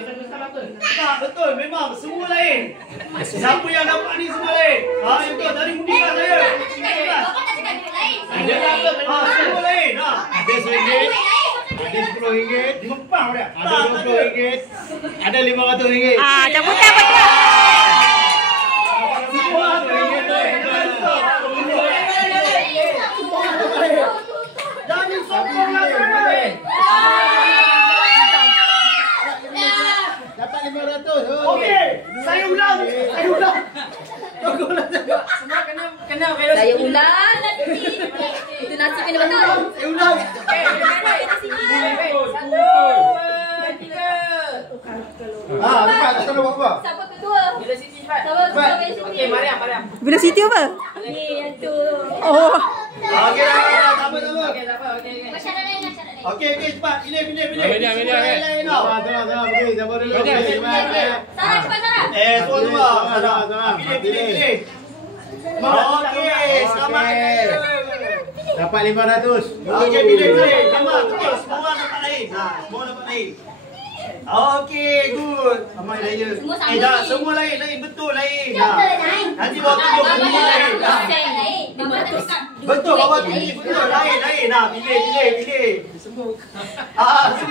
Tak, betul. Memang semua lain. Siapa yang dapat ni semua lain. Yang betul. Tadi mundikan saya. Bapak tak cakap duit lain. Semua lain. Ada RM1, ada RM10, Mempang dia. ada RM20, ada RM500. Cabutan betul. Semua jangan sokong lah saya. Dapat RM500. Okey. Saya ulang. Semua kena belok. Saya ulang. Itu nasi kena betul. Saya ulang. Lepas tak tahu buat apa. Siapa kedua? Bila Siti cepat. Siapa kedua? Okey, Mariam. Bila Siti apa? Ni yang tu. Oh. Okey dah. Tak apa. Okey, tak apa. Okey. Macam mana lain? Okey, cepat. Pilih. Media. Lain tau. Tenang. Pergi. Siapa dulu? Sarah, cepat Sarah. Semua. Pilih. Okey, selamat. Dapat RM500. Okey, pilih. Memang betul. Semua orang dapat lain. Semua dapat lain. Okey, good. Ramai lain. Semua sama Dah, ni. semua lain. Betul lain. Lain. Nanti bawa tunjuk semua lain. Lain. Bapak tak cakap duit Betul, bawa tunjuk. lain. Betul, lain. Pilih. Semua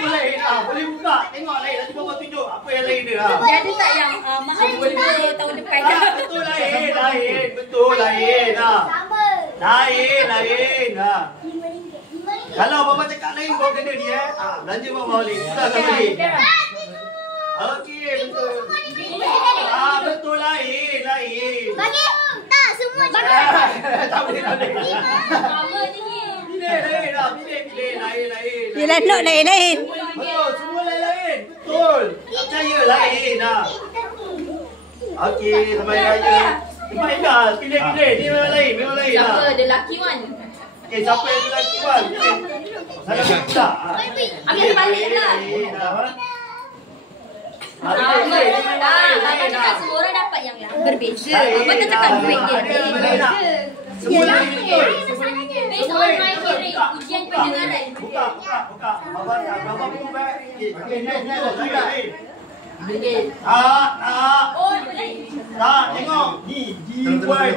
lain. Boleh buka. Tengok lain. Nanti bawa tunjuk apa yang lain dia. Dia ada tak yang mahal juga tahun depan? Betul lain. Betul lain. Lain. Kalau bapa cakap lain, bawa kena ni belanja bawa balik. Kita sama ni. Okey, betul. Betul lain. Bagi. Tak, semua juga. Tak boleh. Sama je ni. Pilih lain. Yelah, note lain. Betul, semua lain. Betul. Tak percaya lain. Okey, sampai raya. Baiklah, pilih. Ni memang lain. Siapa the lucky one? Siapa yang lelaki Wan? Saya tak. Ambil balik lah. Abang cakap semua orang dapat yang berbeza. Abang tak cakap duit dia berbeza. Semua lain betul. Based on my hearing, ujian pendengaran. Buka. Abang pun baik. Oh, lain. Tak, tengok. Ni, DY.